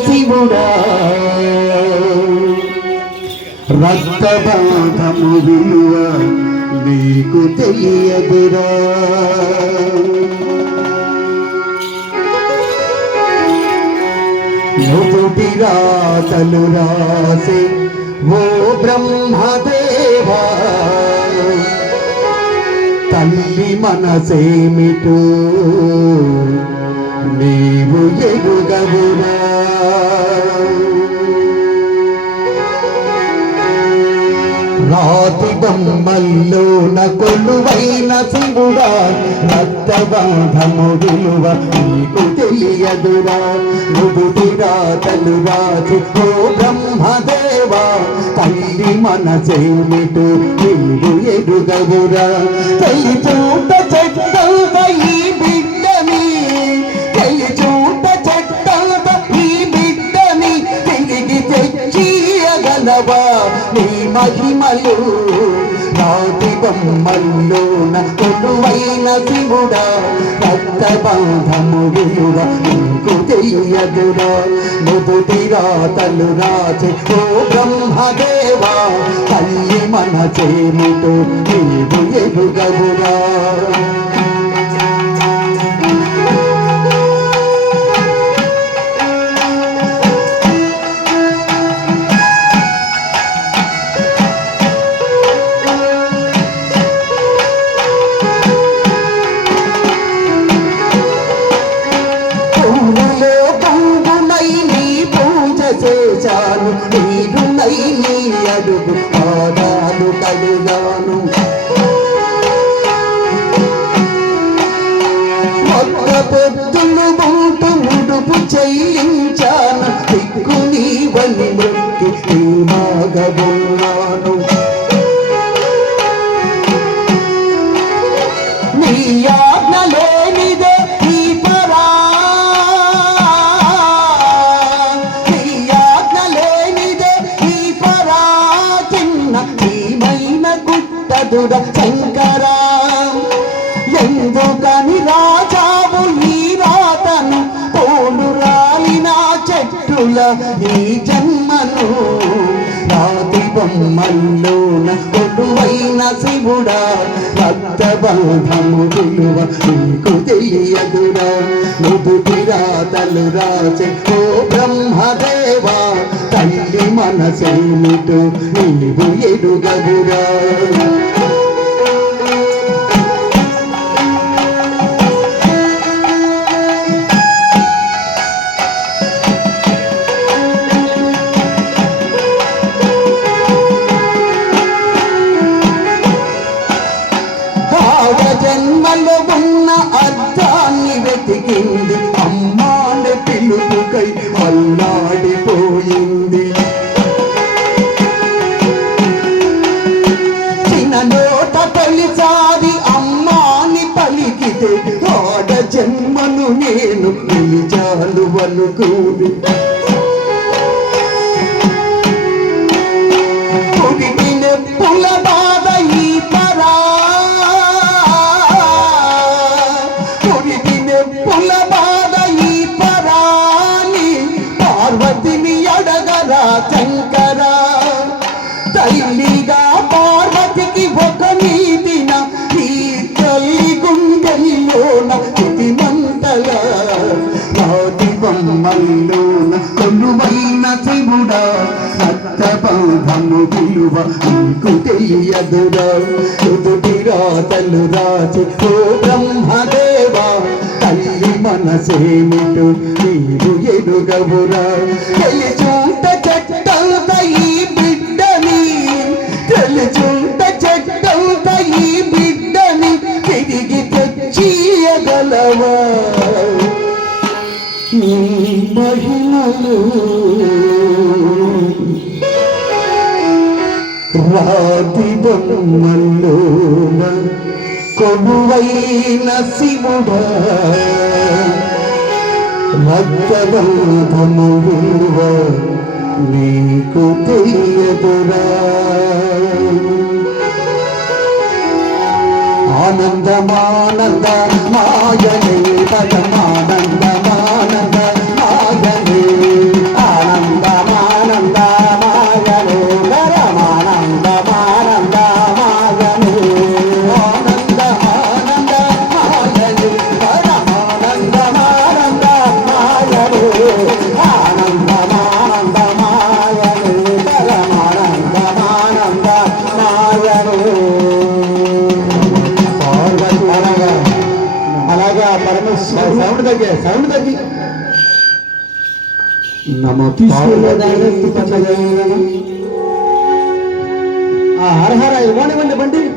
శివుడా రక్తబంధము విలువ నీకు తెలియదురా నుదుటి రాతలు రాసే ఓ బ్రహ్మదేవా తల్లి మనసేమిటో నీవు ఎరుగవురా రాతి బొమ్మల్లోన కొలువైన శివుడా రక్తబంధము విలువ నీకు తెలియదురా నుదుటి రాతలు రాసి ఓ బ్రహ్మదేవా తల్లి మనసేమిటో నీవు ఎరుగవురా తల్లి చూట చెట్టంత ఈ బిడ్డని తల్లి చూట చెట్టంత ఈ బిడ్డని తిరిగి తెచ్చియగలవా నీ మహిమలు రాతి బొమ్మల్లోన కొలువైన శివుడా రక్తబంధము విలువ నీకు తెలియదురా నుదుటి రాతలు రాసి ఓ బ్రహ్మదేవా తల్లి మనసేమిటో నీవు ఎరుగవురా చేశాను నీరునై నీ అడుగు పాదాలు కడుగాను ఒక్క పొద్దులు ఉంటూ ఉడుపు చెల్లించాను దిక్కు నీవని మృక్కి నీ మాగబున్నాను నీ ఆజ్ఞ లేనిదే ఈ పరా శంకరా ఎందుకని రాజావు ఈ రాతను తోడు రాలిన చెట్టుల ఈ జన్మను రాతి బొమ్మల్లోన కొలువైన శివుడా రక్తబంధము విలువ నీకు తెలియదురా నుదుటి రాతలు రాసే ఓ బ్రహ్మదేవా తల్లి మనసేమిటో నీవు ఎరుగవురా జన్మలో ఉన్న అర్థాన్ని వెతికింది అమ్మాని పిలుపుకై అల్లాడిపోయింది చిన్న నోట తొలిసారి అమ్మాని పలికితే ఆడ జన్మను నేను నిలిచాను అనుకోని పుల బాధ ఈ పరా పుల బాధ ఈ పరాని పార్వతిని అడగరా శంకరా తల్లిగా పార్వతికి ఒక నీతిన ఈ తల్లి గుండెల్లోన ఇది మంటలా రాతి బొమ్మల్లోన కొలువైన శివుడా రక్తబంధము విలువ నీకు తెలియదురా నుదుటి రాతలు రాసి ఓ బ్రహ్మదేవా తల్లి మనసేమిటో నీవు ఎరుగవురా తెలుచుంట చెట్టంత ఈ బిడ్డని తెలుచుంట చెట్టంత ఈ బిడ్డని తిరిగి తెచ్చియగలవా నీ మహిమలు రాతి బొమ్మల్లోన కొలువైన శివుడా రక్తబంధము విలువ నీకు తెలియదురా ఆనందమానంద మాయనే పరమానందమానంద మాయనే తగ్గే సౌండ్ తగ్గి నమ హర హర ఇవ్వండి బండి